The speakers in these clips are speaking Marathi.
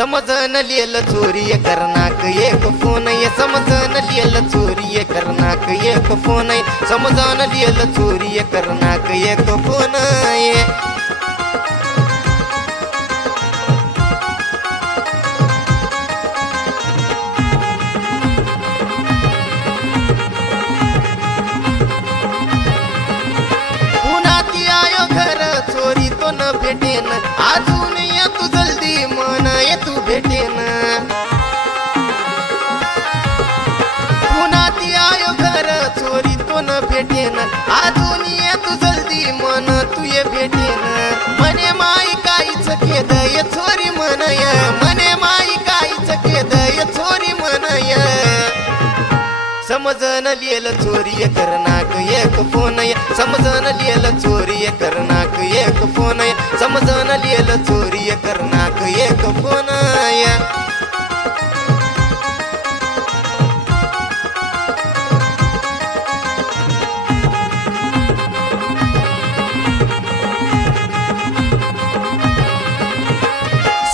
समजन लियल चोरी करनाक एक फोन ये समजन लियल चोरी करनाक एक फोन समजन लियल चोरी करनाक एक फोन ये पुनाती आयो घर चोरी तो न भेटेन अजून ये तू जल्दी मन ये तू भेटेन पुनाती आयो घर चोरी तो न भेटेन अजून ये तू जल्दी मन तू ये भेटेन मने माई काहीच केद ये चोरी मनय मने माई काहीच केद ये चोरी मनय समजन लियल चोरी करनाक एक फोन समजन लियल चोरी करनाक एक फोन समजन लियल चोरी करनाक एक फोन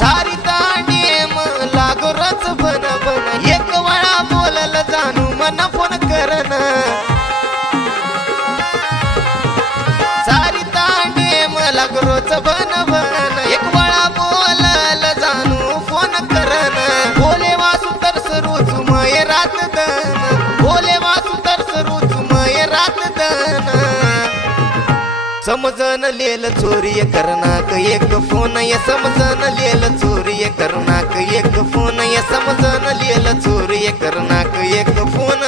सारी तांडे लागो रच बन बन एक वेळा बोलल जाणू मन फोन करन सारी तांडे मला रोज बन बन एक वेळा बोलल जाणू फोन करन बोले वासू तरस रोज मय रात दन बोले वासू तरस रोज मय रात दन समजन लेल चोरी करनाक एक फोन समजन लेल चोरी करनाक एक फोन समजन लेल चोरी करनाक एक फोन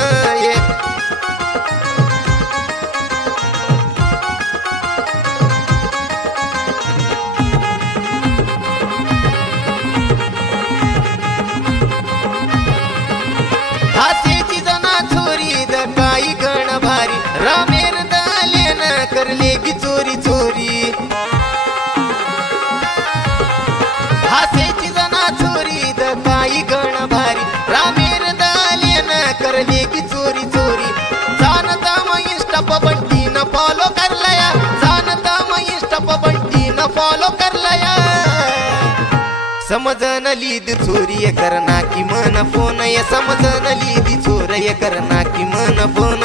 हासेची जना चोरी द काही गण भारी रामेर दालेन करले की चोरी चोरी हासेची जना चोरी द काही गण भारी रामेर दालेन करले की चोरी चोरी जानता मग इंस्टाप बंटी न फॉलो करलया जानता मग इंस्टाप बंटी न फॉलो करलया समजन लीद चोरी करना की मन फोन समजन लीदी चोर करना की मन फोन